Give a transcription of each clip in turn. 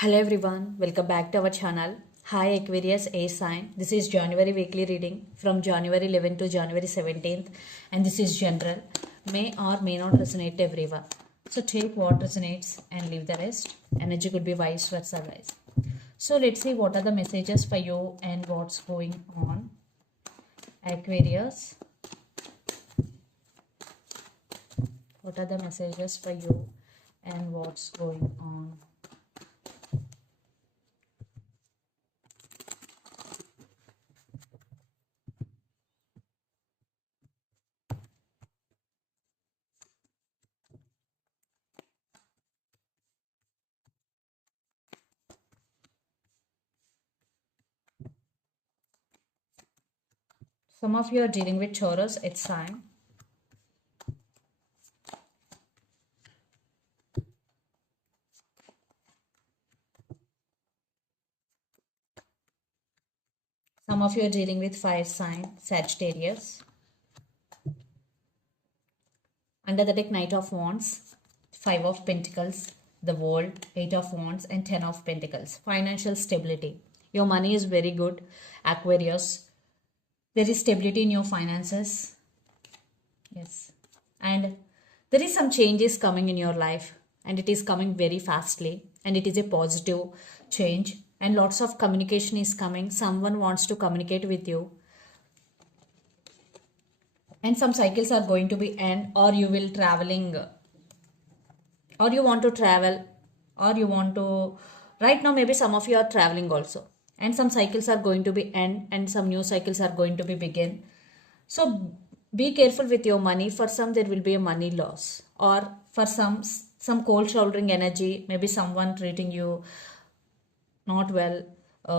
Hello everyone, welcome back to our channel. Hi Aquarius Air sign. This is January weekly reading from January 11th to January 17th, and this is general. May or may not resonate to everyone. So take what resonates and leave the rest. Energy could be vice versa, guys. So let's see what are the messages for you and what's going on. Aquarius, what are the messages for you and what's going on? Some of you are dealing with Taurus, it's sign. Some of you are dealing with fire sign, Sagittarius. Under the deck, Knight of Wands, Five of Pentacles, the World, Eight of Wands, and 10 of Pentacles. Financial stability. Your money is very good, Aquarius. There is stability in your finances. Yes. And there is some changes coming in your life, and it is coming very fastly, and it is a positive change. And lots of communication is coming. Someone wants to communicate with you, and some cycles are going to be end, or you will traveling, or you want to travel, or you want to, right now maybe some of you are traveling also, and some cycles are going to be end and some new cycles are going to be begin. So be careful with your money. For some there will be a money loss, or for some cold shouldering energy, maybe someone treating you not well.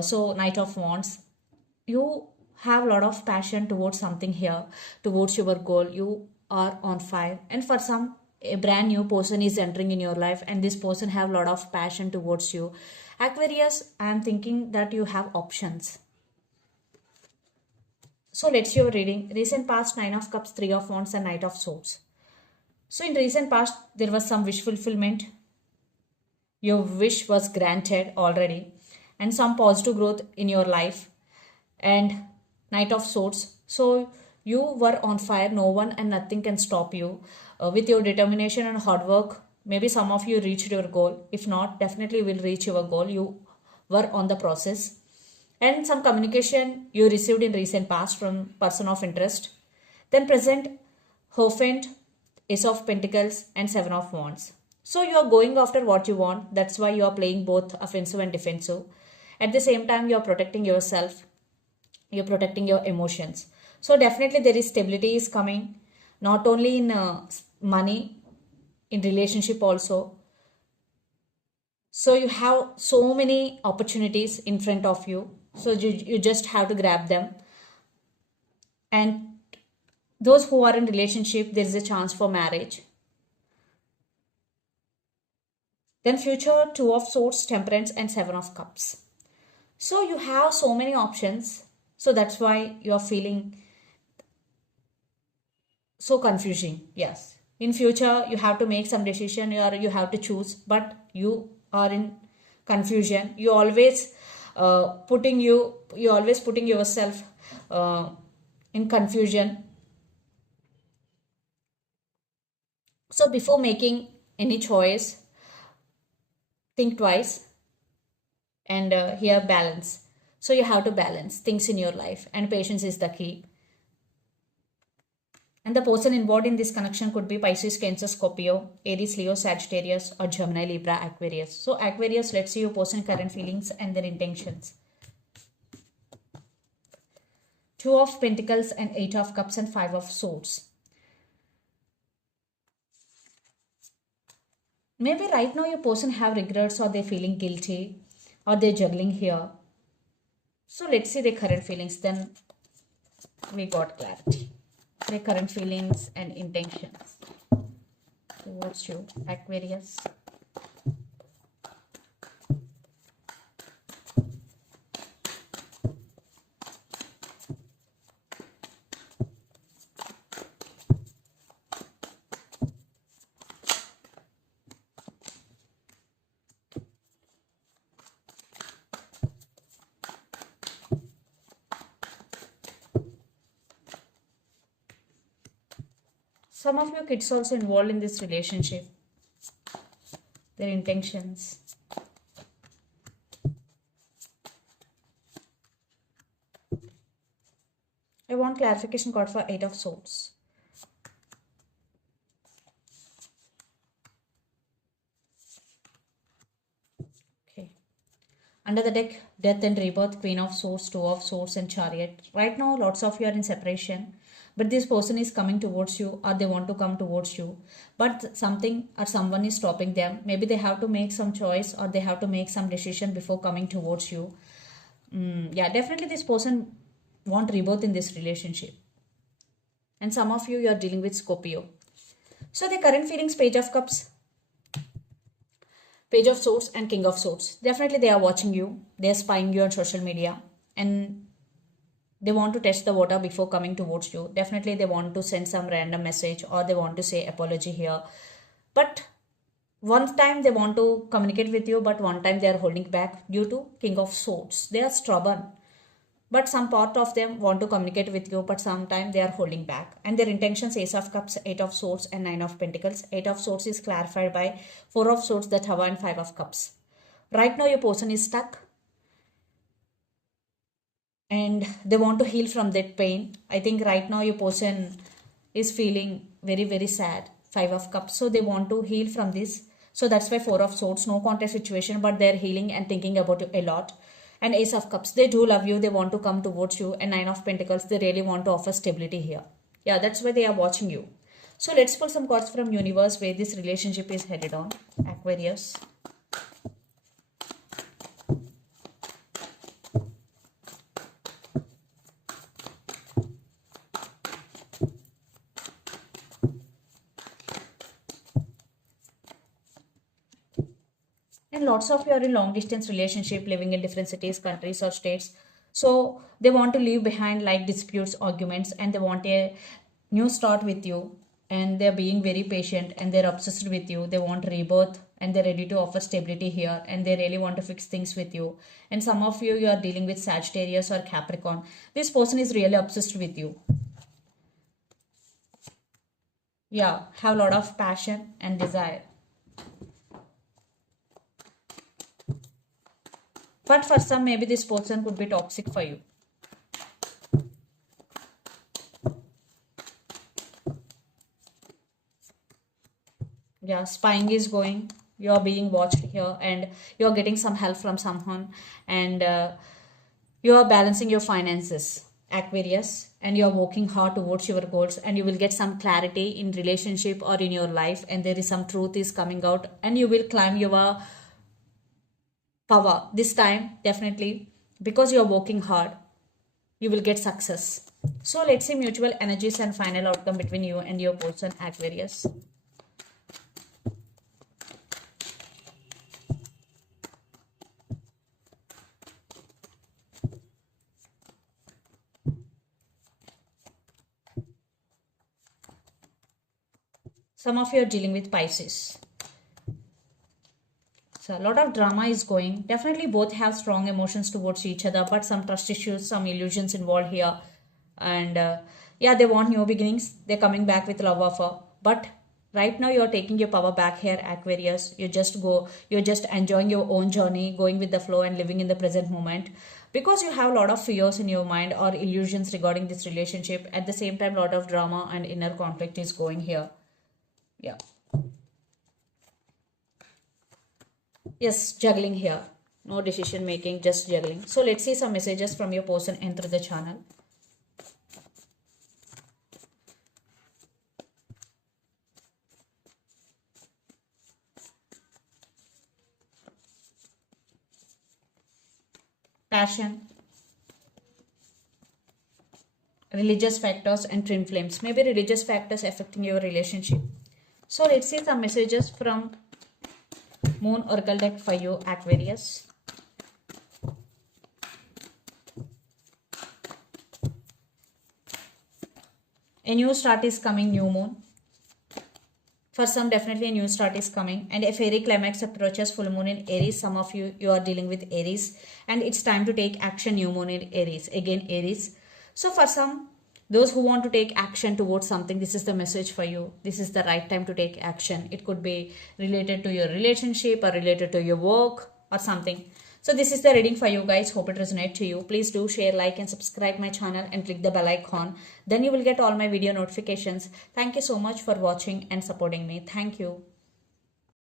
So Knight of Wands, you have a lot of passion towards something here, towards your goal. You are on fire, and for some, a brand new person is entering in your life, and this person have a lot of passion towards you. Aquarius, I am thinking that you have options. So let's see your reading. Recent past, Nine of Cups, Three of Wands, and Knight of Swords. So in recent past, there was some wish fulfillment. Your wish was granted already, and some positive growth in your life. And Knight of Swords. So you were on fire. No one and nothing can stop you. With your determination and hard work, maybe some of you reached your goal. If not, definitely will reach your goal. You were on the process. And some communication you received in recent past from person of interest. Then present, Hierophant, Ace of Pentacles, and Seven of Wands. So you are going after what you want. That's why you are playing both offensive and defensive. At the same time, you are protecting yourself. You're protecting your emotions. So definitely there is stability is coming, not only in money, in relationship also. So you have so many opportunities in front of you. So you just have to grab them. And those who are in relationship, there is a chance for marriage. Then future, Two of Swords, Temperance, and Seven of Cups. So you have so many options. So that's why you are feeling so confusing. Yes, in future you have to make some decision, you have to choose, but you are in confusion. You always you always putting yourself in confusion. So before making any choice, think twice. And here, balance. So you have to balance things in your life, and patience is the key. And the person involved in this connection could be Pisces, Cancer, Scorpio, Aries, Leo, Sagittarius, or Gemini, Libra, Aquarius. So Aquarius, let's see your person current feelings and their intentions. Two of Pentacles and Eight of Cups and Five of Swords. Maybe right now your person have regrets, or they're feeling guilty, or they're juggling here. So let's see their current feelings. Then we got clarity. Their current feelings and intentions towards you, Aquarius. Some of your kids also involved in this relationship, their intentions. I want clarification card for Eight of Swords. Okay. Under the deck, Death and Rebirth, Queen of Swords, Two of Swords, and Chariot. Right now, lots of you are in separation, but this person is coming towards you, or they want to come towards you. But something or someone is stopping them. Maybe they have to make some choice, or they have to make some decision before coming towards you. Yeah, definitely this person want rebirth in this relationship. And some of you are dealing with Scorpio. So the current feelings, Page of Cups, Page of Swords, and King of Swords. Definitely they are watching you. They are spying you on social media. And they want to test the water before coming towards you. Definitely they want to send some random message, or they want to say apology here. But one time they want to communicate with you, but one time they are holding back due to King of Swords. They are stubborn. But some part of them want to communicate with you, but sometimes they are holding back. And their intentions, Ace of Cups, Eight of Swords, and Nine of Pentacles. Eight of Swords is clarified by Four of Swords, the Tower, and Five of Cups. Right now your person is stuck. And they want to heal from that pain. I think right now your person is feeling very, very sad. Five of Cups. So they want to heal from this. So that's why Four of Swords, no contest situation, but they're healing and thinking about you a lot. And Ace of Cups, they do love you, they want to come towards you. And Nine of Pentacles, they really want to offer stability here. Yeah, that's why they are watching you. So let's pull some cards from universe where this relationship is headed on. Aquarius. And lots of you are in long distance relationship, living in different cities, countries, or states. So they want to leave behind like disputes, arguments, and they want a new start with you. And they're being very patient, and they're obsessed with you. They want rebirth, and they're ready to offer stability here, and they really want to fix things with you. And some of you are dealing with Sagittarius or Capricorn. This person is really obsessed with you. Yeah, have a lot of passion and desire. But for some, maybe this person could be toxic for you. Yeah, spying is going. You're being watched here, and you're getting some help from someone, and you're balancing your finances, Aquarius, and you're working hard towards your goals, and you will get some clarity in relationship or in your life, and there is some truth is coming out, and you will climb your power this time. Definitely, because you're working hard, you will get success. So let's see mutual energies and final outcome between you and your person, Aquarius. Some of you are dealing with Pisces. So a lot of drama is going. Definitely both have strong emotions towards each other, but some trust issues, some illusions involved here. And yeah, they want new beginnings. They're coming back with love offer. But right now you're taking your power back here, Aquarius. You're just enjoying your own journey, going with the flow and living in the present moment. Because you have a lot of fears in your mind or illusions regarding this relationship. At the same time, a lot of drama and inner conflict is going here. Yeah. Yes, juggling here. No decision making, just juggling. So let's see some messages from your person enter the channel. Passion, religious factors, and twin flames. Maybe religious factors affecting your relationship. So let's see some messages from Moon Oracle deck for you, Aquarius. A new start is coming, new moon. For some, definitely a new start is coming. And a fairy climax approaches full moon in Aries. Some of you are dealing with Aries. And it's time to take action, new moon in Aries. Again, Aries. So for some, Those who want to take action towards something, this is the message for you. This is the right time to take action. It could be related to your relationship or related to your work or something. So this is the reading for you guys. Hope it resonates to you. Please do share, like and subscribe my channel and click the bell icon. Then you will get all my video notifications. Thank you so much for watching and supporting me. Thank you.